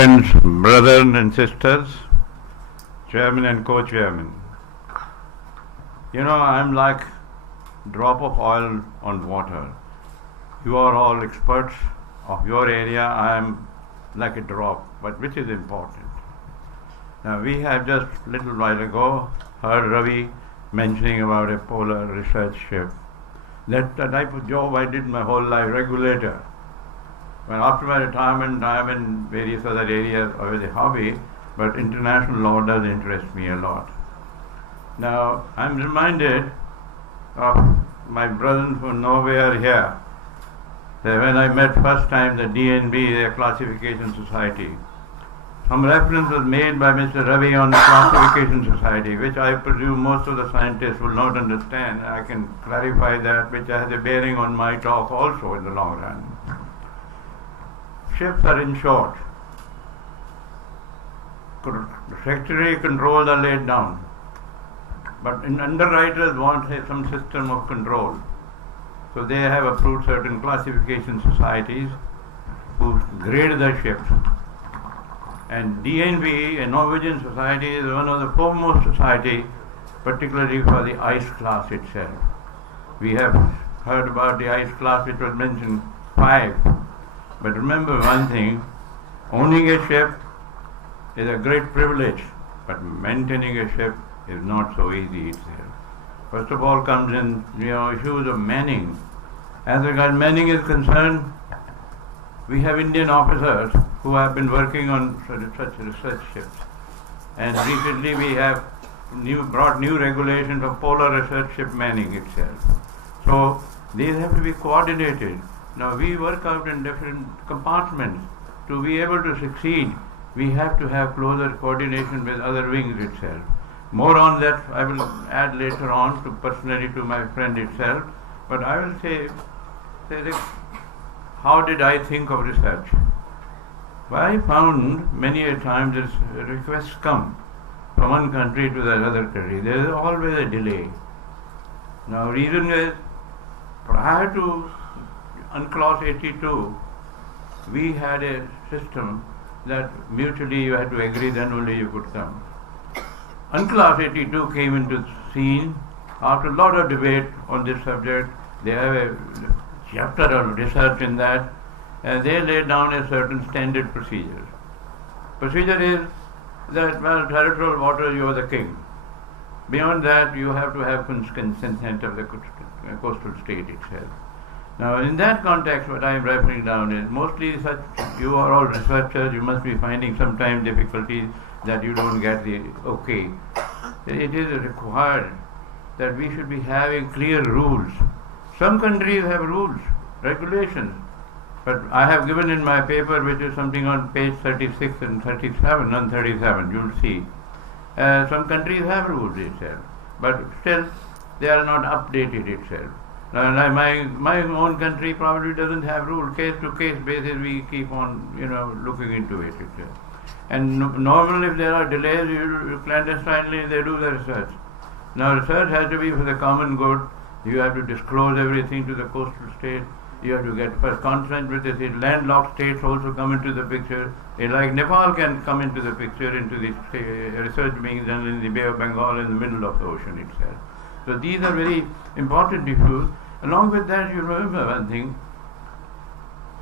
friends, brothers and sisters, chairman and co-chairman. You know, I'm like drop of oil on water. You are all experts of your area. I am like a drop, but which is important. Now, we have just a little while ago heard Ravi mentioning about a polar research ship. That's the type of job I did my whole life, regulator. Well, after my retirement, I am in various other areas of the hobby, but international law does interest me a lot. Now, I'm reminded of my brothers from Norway are here. That when I met first time the DNB, their classification society, some reference was made by Mr. Ravi on the classification society, which I presume most of the scientists will not understand. I can clarify that, which has a bearing on my talk also in the long run. Ships are insured. Secretary controls are laid down. But underwriters want some system of control. So they have approved certain classification societies who grade the ships. And DNB, a Norwegian society, is one of the foremost society, particularly for the ice class itself. We have heard about the ice class which was mentioned 5. But remember one thing, owning a ship is a great privilege, but maintaining a ship is not so easy itself. First of all comes in issues of manning. As regards manning is concerned, we have Indian officers who have been working on such research ships. And recently we have brought new regulations of polar research ship manning itself. So these have to be coordinated. Now we work out in different compartments. To be able to succeed, we have to have closer coordination with other wings itself. More on that I will add later on personally to my friend itself. But I will say this, how did I think of research? Well, I found many a time this requests come from one country to the other country. There is always a delay. Now reason is, prior to UNCLOS 82, we had a system that mutually you had to agree, then only you could come. UNCLOS 82 came into scene after a lot of debate on this subject. They have a chapter of research in that, and they laid down a certain standard procedure. Procedure is that, well, territorial waters, you are the king. Beyond that, you have to have consent of the coastal state itself. Now, in that context, what I am referring down is mostly such, you are all researchers, you must be finding sometimes difficulties that you don't get the okay. It is required that we should be having clear rules. Some countries have rules, regulations, but I have given in my paper, which is something on page 36 and 37, on 37, you'll see. Some countries have rules itself, but still they are not updated itself. Now, my own country probably doesn't have rules. Case to case basis, we keep on, looking into it. And normally, if there are delays, clandestinely they do the research. Now, research has to be for the common good. You have to disclose everything to the coastal state. You have to get first consent with the landlocked states also come into the picture. Like Nepal can come into the picture, into this research being done in the Bay of Bengal in the middle of the ocean itself. So these are very important issues. Along with that, you remember one thing.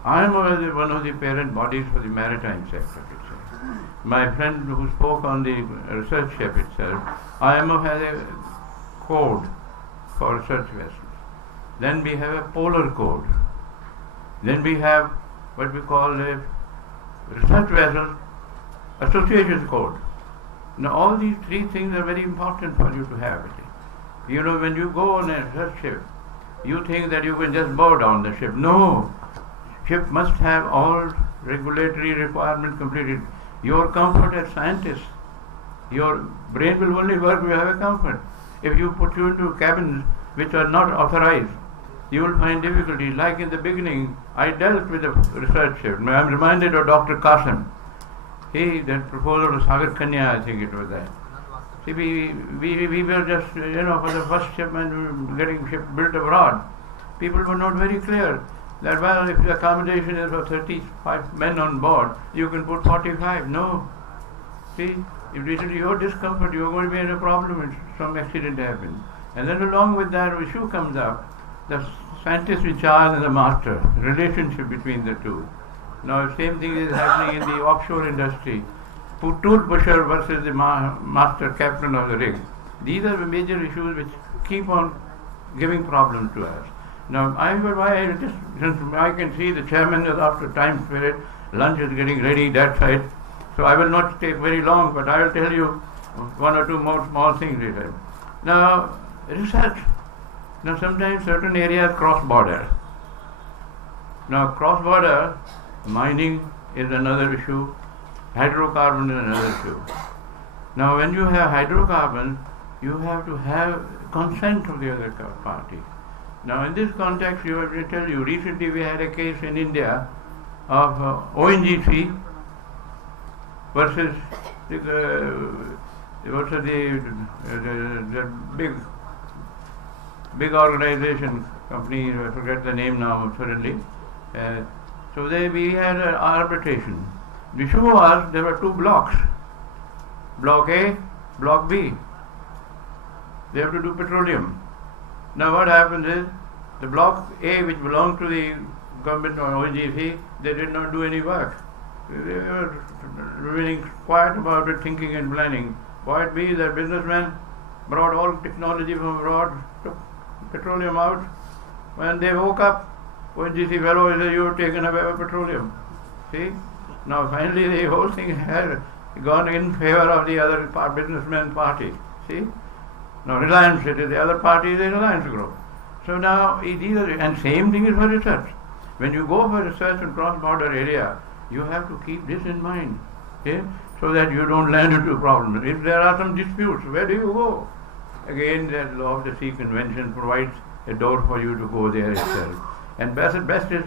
I am one of the parent bodies for the maritime sector itself. My friend who spoke on the research ship itself, IMO has a code for research vessels. Then we have a polar code. Then we have what we call a research vessel association code. Now all these three things are very important for you to have it. When you go on a research ship, you think that you can just bow down the ship. No, ship must have all regulatory requirements completed. Your comfort as scientists, your brain will only work if you have a comfort. If you put you into cabins which are not authorized, you will find difficulty. Like in the beginning, I dealt with a research ship. I am reminded of Dr. Qasim. The proposal of Sagar Kanya, I think it was that. See, we were just, for the first ship and getting ship built abroad. People were not very clear. that, well, if the accommodation is for 35 men on board, you can put 45. No. See, if it is your discomfort, you're going to be in a problem if some accident happens. And then along with that issue comes up, the scientist in charge and the master, relationship between the two. Now, same thing is happening in the offshore industry. Tool pusher versus the master captain of the rig. These are the major issues which keep on giving problems to us. Now, I can see the chairman is after time period, lunch is getting ready that side. So I will not take very long, but I will tell you one or two more small things later. Now, research. Now, sometimes certain areas cross border. Now, cross border mining is another issue. Hydrocarbon is another issue. Now, when you have hydrocarbon, you have to have consent of the other party. Now, in this context, you have to tell you, recently we had a case in India of ONGC versus the big organization, company, I forget the name now suddenly. So we had an arbitration. The issue was there were two blocks, Block A, Block B. They have to do petroleum. Now what happens is, the Block A, which belonged to the government or ONGC, they did not do any work. They were remaining quiet about it, thinking and planning. Point B, their businessmen brought all technology from abroad, took petroleum out. When they woke up, ONGC fellow said, "You have taken away our petroleum." See? Now finally the whole thing had gone in favor of the other businessman party. See? Now Reliance, it is the other party is the Reliance Group. So now these are, and same thing is for research. When you go for research in cross-border area, you have to keep this in mind, okay? So that you don't land into problems. If there are some disputes, where do you go? Again, the law of the sea convention provides a door for you to go there itself. And best is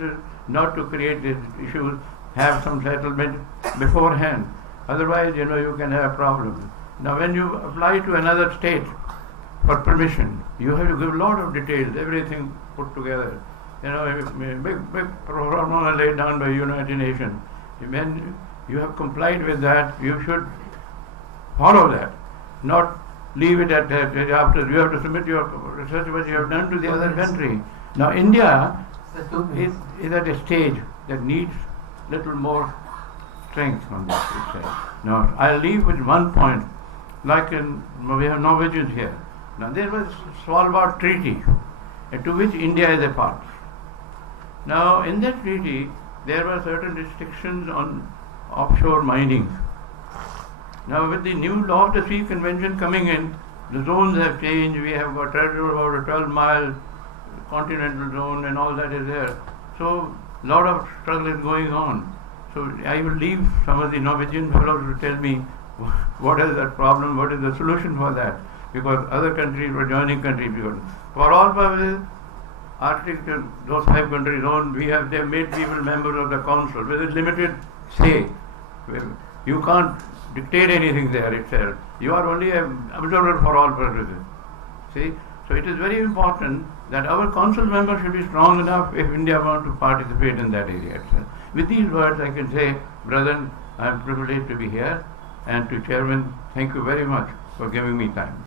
not to create these issues, have some settlement beforehand. Otherwise, you can have problems. Now, when you apply to another state for permission, you have to give a lot of details, everything put together. A big program laid down by United Nations. When you have complied with that, you should follow that, not leave it at that. After you have to submit your research what you have done to the other country. Now, India is at a stage that needs little more strength on this itself. Now, I'll leave with one point. Like we have Norwegians here. Now, there was Svalbard Treaty, to which India is a part. Now, in that treaty, there were certain restrictions on offshore mining. Now, with the new law of the sea convention coming in, the zones have changed. We have got about a 12-mile continental zone and all that is there. So, a lot of struggle is going on. So, I will leave some of the Norwegian fellows to tell me what is that problem, what is the solution for that. Because other countries were joining countries. For all purposes, Arctic, those 5 countries own, they have made people members of the council with a limited say. You can't dictate anything there itself. You are only an observer for all purposes. See? So it is very important that our council members should be strong enough if India wants to participate in that area itself. With these words, I can say, brethren, I am privileged to be here, and to Chairman, thank you very much for giving me time.